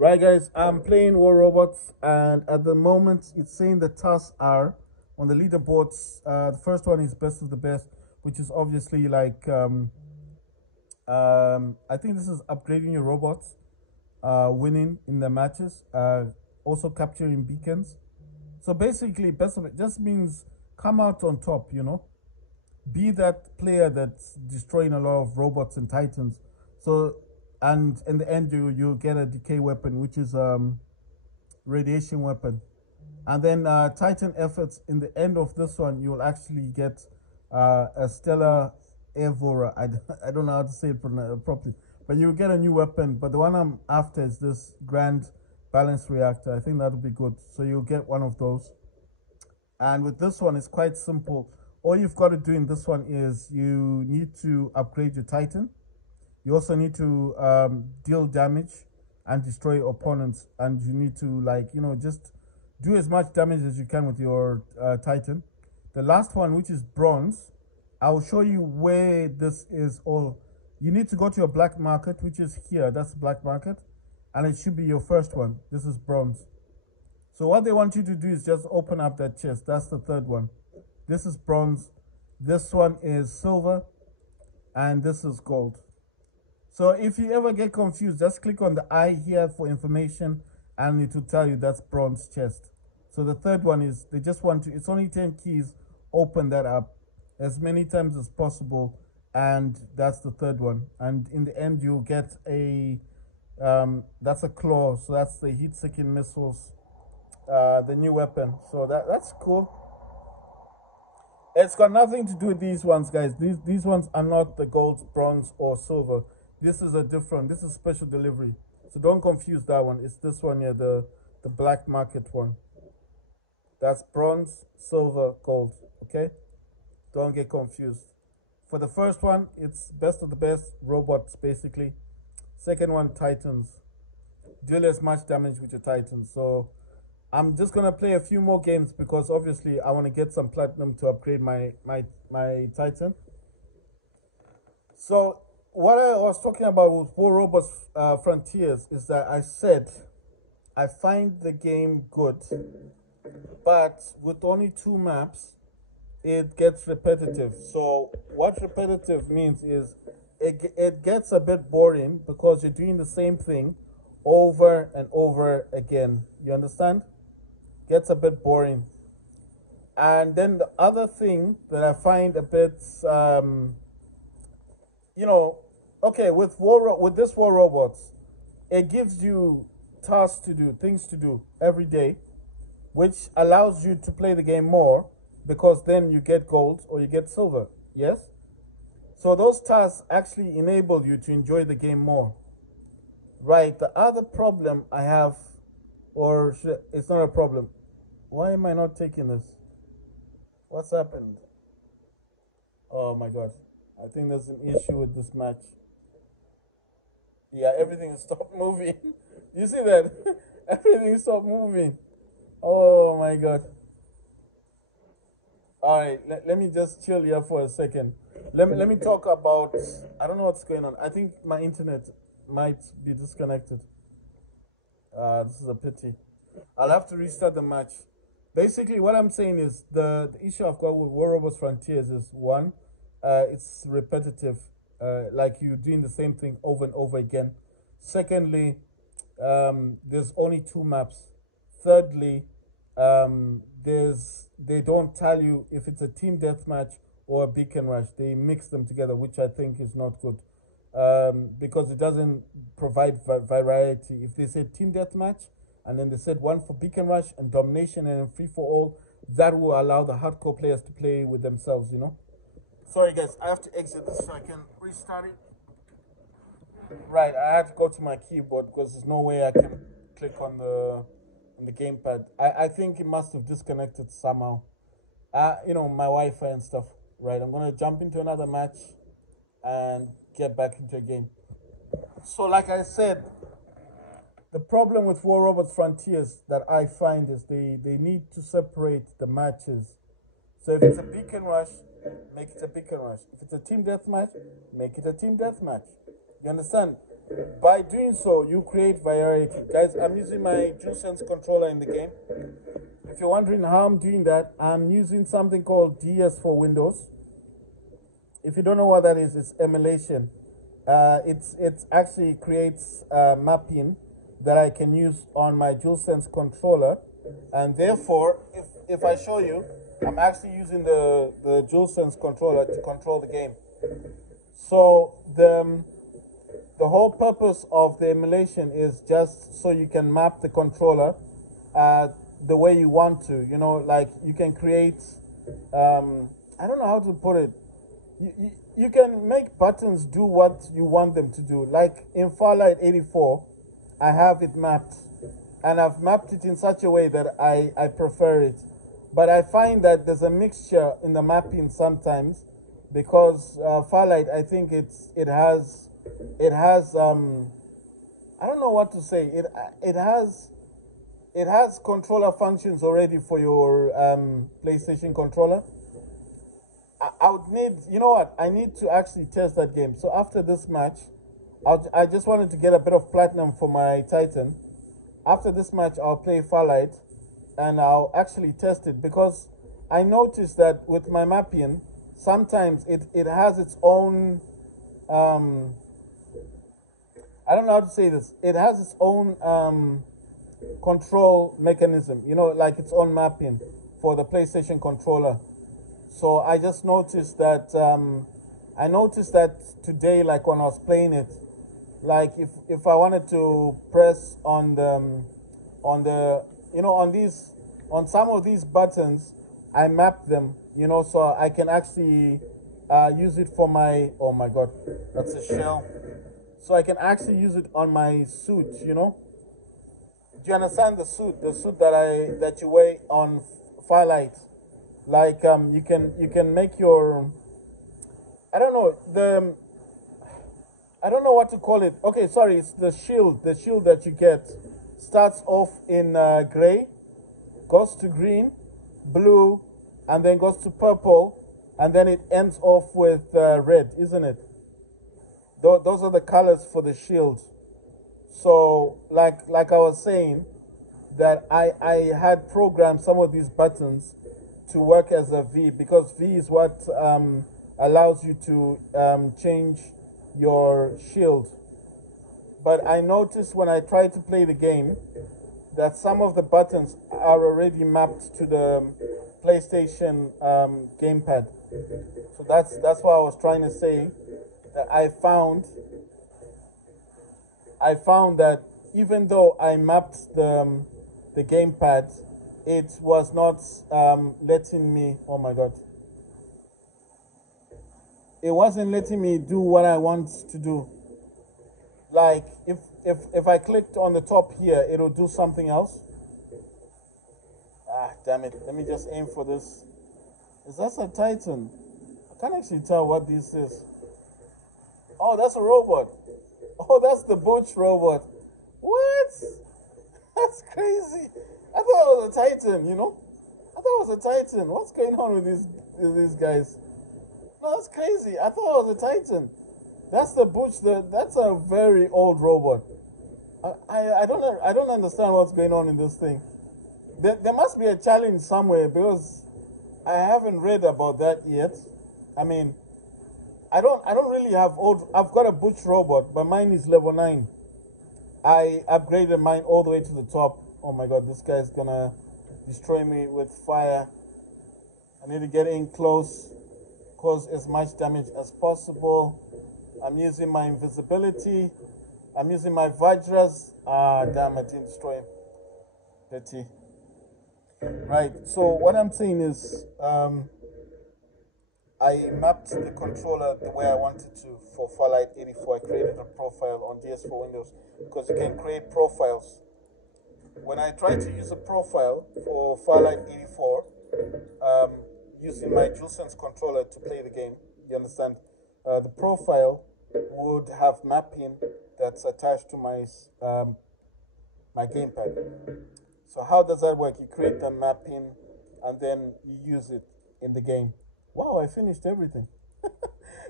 Right, guys, I'm playing War Robots, and at the moment, it's saying the tasks are on the leaderboards. The first one is best of the best, which is obviously like I think this is upgrading your robots, winning in the matches, also capturing beacons. So basically, best of it just means come out on top. Be that player that's destroying a lot of robots and titans. So, and in the end, you get a decay weapon, which is radiation weapon. And then Titan efforts. In the end of this one, you will actually get a stellar Evora. I don't know how to say it properly, but you will get a new weapon. But the one I'm after is this Grand Balance Reactor. I think that'll be good. So you'll get one of those. And with this one, it's quite simple. All you've got to do in this one is you need to upgrade your Titan. You also need to deal damage and destroy opponents, and you need to just do as much damage as you can with your Titan. The last one, which is bronze, I will show you where this is all. You need to go to your black market, which is here. That's black market, and it should be your first one. This is bronze. So what they want you to do is just open up that chest. That's the third one. This is bronze. This one is silver, and this is gold. So if you ever get confused, just click on the eye here for information, and it will tell you that's bronze chest. So the third one is they just want to, it's only 10 keys, open that up as many times as possible, and that's the third one. And in the end, you'll get a, that's a claw, so that's the heat-seeking missiles, the new weapon. So that's cool. It's got nothing to do with these ones, guys. These ones are not the gold, bronze, or silver. This is this is special delivery. So don't confuse that one. It's this one here, the black market one. That's bronze, silver, gold. Okay? Don't get confused. For the first one, it's best of the best robots, basically. Second one, Titans. Deal as much damage with your Titans. So I'm just gonna play a few more games because obviously I want to get some platinum to upgrade my Titan. So what I was talking about with War Robots Frontiers is that I said I find the game good, but with only two maps, it gets repetitive. So what repetitive means is it gets a bit boring because you're doing the same thing over and over again. You understand? Gets a bit boring. And then the other thing that I find a bit, okay, with this War Robots, it gives you tasks to do, things to do every day, which allows you to play the game more because then you get gold or you get silver. Yes? So those tasks actually enable you to enjoy the game more. Right. The other problem I have, it's not a problem. Why am I not taking this? What's happened? Oh my god. I think there's an issue with this match. Yeah, everything stopped moving. You see that? Everything stopped moving. Oh my god. Alright, let me just chill here for a second. Let me talk about, I don't know what's going on. I think my internet might be disconnected. This is a pity. I'll have to restart the match. Basically, what I'm saying is the issue I've got with War Robots Frontiers is one, it's repetitive, like you're doing the same thing over and over again. Secondly, there's only two maps. Thirdly, they don't tell you if it's a team deathmatch or a beacon rush. They mix them together, which I think is not good, because it doesn't provide variety. If they say team deathmatch, and then they said one for beacon rush and domination and free for all, that will allow the hardcore players to play with themselves. Sorry guys, I have to exit this so I can restart it. Right, I had to go to my keyboard because there's no way I can click on the gamepad. I think it must have disconnected somehow. My Wi-Fi and stuff. Right, I'm gonna jump into another match and get back into a game. So like I said, the problem with War Robots Frontiers that I find is they need to separate the matches. So if it's a beacon rush, make it a beacon rush. If it's a team deathmatch, make it a team deathmatch. You understand? By doing so, you create variety. Guys, I'm using my Dual Sense controller in the game. If you're wondering how I'm doing that, I'm using something called DS for Windows. If you don't know what that is, it's emulation. It actually creates mapping that I can use on my DualSense controller, and therefore, if I show you, I'm actually using the DualSense controller to control the game. So the whole purpose of the emulation is just so you can map the controller the way you want to. You know, like you can create. I don't know how to put it. You can make buttons do what you want them to do. Like in Farlight 84, I have it mapped, and I've mapped it in such a way that I prefer it. But I find that there's a mixture in the mapping sometimes, because Farlight, I think it has I don't know what to say. It has controller functions already for your PlayStation controller. I would need, you know what? I need to actually test that game. So after this match, I just wanted to get a bit of platinum for my Titan. After this match, I'll play Farlight, and I'll actually test it, because I noticed that with my mapping, sometimes it has its own, I don't know how to say this. It has its own control mechanism, you know, like its own mapping for the PlayStation controller. So I just noticed that today, like when I was playing it, like if I wanted to press on the you know, on some of these buttons, I map them, you know, so I can actually use it for my, oh my god, that's a shell. So I can actually use it on my suit, you know. Do you understand the suit that you wear on Firelight? Like you can make your, I don't know, I don't know what to call it. Okay, sorry, it's the shield that you get starts off in gray, goes to green, blue, and then goes to purple, and then it ends off with red, isn't it? Those are the colors for the shield. So like I was saying, that I had programmed some of these buttons to work as a V, because V is what allows you to change your shield. But I noticed when I tried to play the game that some of the buttons are already mapped to the PlayStation gamepad. So that's what I was trying to say. That I found that even though I mapped the gamepad, it was not letting me. Oh my god! It wasn't letting me do what I want to do. Like if I clicked on the top here, it'll do something else. Ah, damn it! Let me just aim for this. Is that a Titan? I can't actually tell what this is. Oh, that's a robot. Oh, that's the Butch robot. What? That's crazy. I thought it was a Titan, you know? I thought it was a Titan. What's going on with these guys? No, that's crazy. I thought it was a Titan. That's the Butch. That's a very old robot. I don't understand what's going on in this thing. There must be a challenge somewhere, because I haven't read about that yet. I mean, I don't really have old. I've got a Butch robot, but mine is level 9. I upgraded mine all the way to the top. Oh my god, this guy's gonna destroy me with fire. I need to get in close, cause as much damage as possible. I'm using my invisibility. I'm using my Vajras. Ah, damn, I didn't destroy him. Dirty. Right, so what I'm saying is, I mapped the controller the way I wanted to for Farlight 84. I created a profile on DS4 Windows, because you can create profiles. When I tried to use a profile for Farlight 84, using my DualSense controller to play the game, you understand, the profile would have mapping that's attached to my my gamepad. So how does that work? You create the mapping and then you use it in the game. Wow, I finished everything.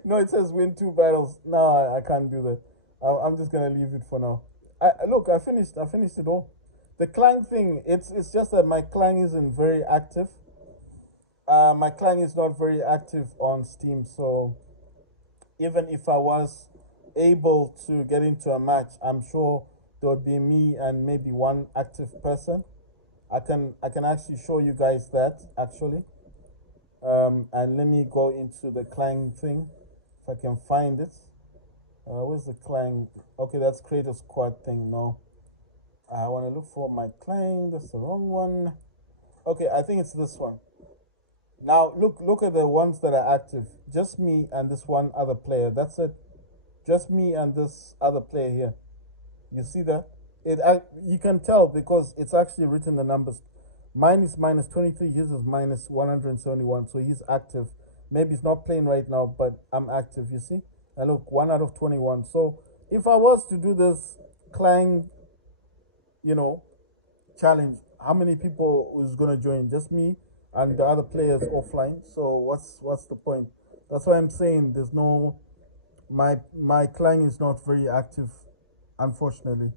No, it says win 2 battles. No, I can't do that. I'm just gonna leave it for now. Look, I finished it all. The Clang thing, it's just that my Clang isn't very active. My Clang is not very active on Steam, so even if I was able to get into a match, I'm sure there would be me and maybe one active person. I can actually show you guys that actually. And let me go into the Clang thing if I can find it. Where's the Clang? Okay, that's create a squad thing. No, I want to look for my Clang. That's the wrong one. Okay, I think it's this one. Now look at the ones that are active. Just me and this one other player. That's it. Just me and this other player here. You see that? You can tell because it's actually written the numbers. Mine is minus 23. His is minus 171. So he's active. Maybe he's not playing right now, but I'm active. You see? And look, 1 out of 21. So if I was to do this Clang, you know, challenge, how many people is gonna join? Just me and the other players offline. So what's the point? That's why I'm saying there's no my Clang is not very active, unfortunately.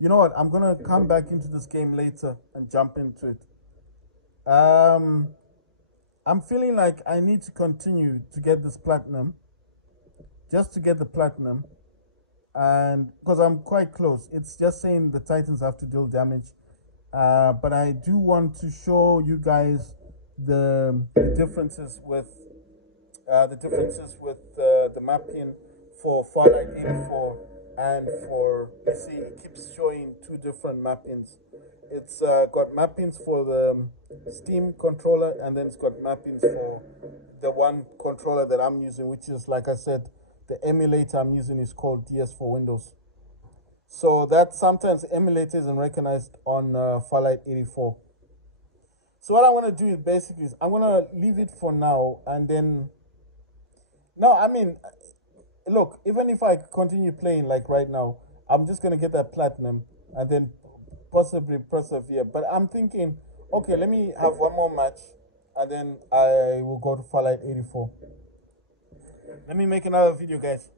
You know what? I'm gonna come back into this game later and jump into it. I'm feeling like I need to continue to get this platinum, just to get the platinum, and because I'm quite close. It's just saying the Titans have to deal damage, but I do want to show you guys the differences with the mapping for Fallout 84 and for, you see, it keeps showing two different mappings. It's got mappings for the Steam controller, and then it's got mappings for the one controller that I'm using, which is, like I said, the emulator I'm using is called DS for Windows. So that sometimes emulator isn't recognized on Fallout 84. So what I want to do is basically I'm going to leave it for now, and then no, I mean, look, even if I continue playing like right now, I'm just gonna get that platinum and then possibly persevere. But I'm thinking, okay, let me have one more match and then I will go to Fallout 84. Let me make another video, guys.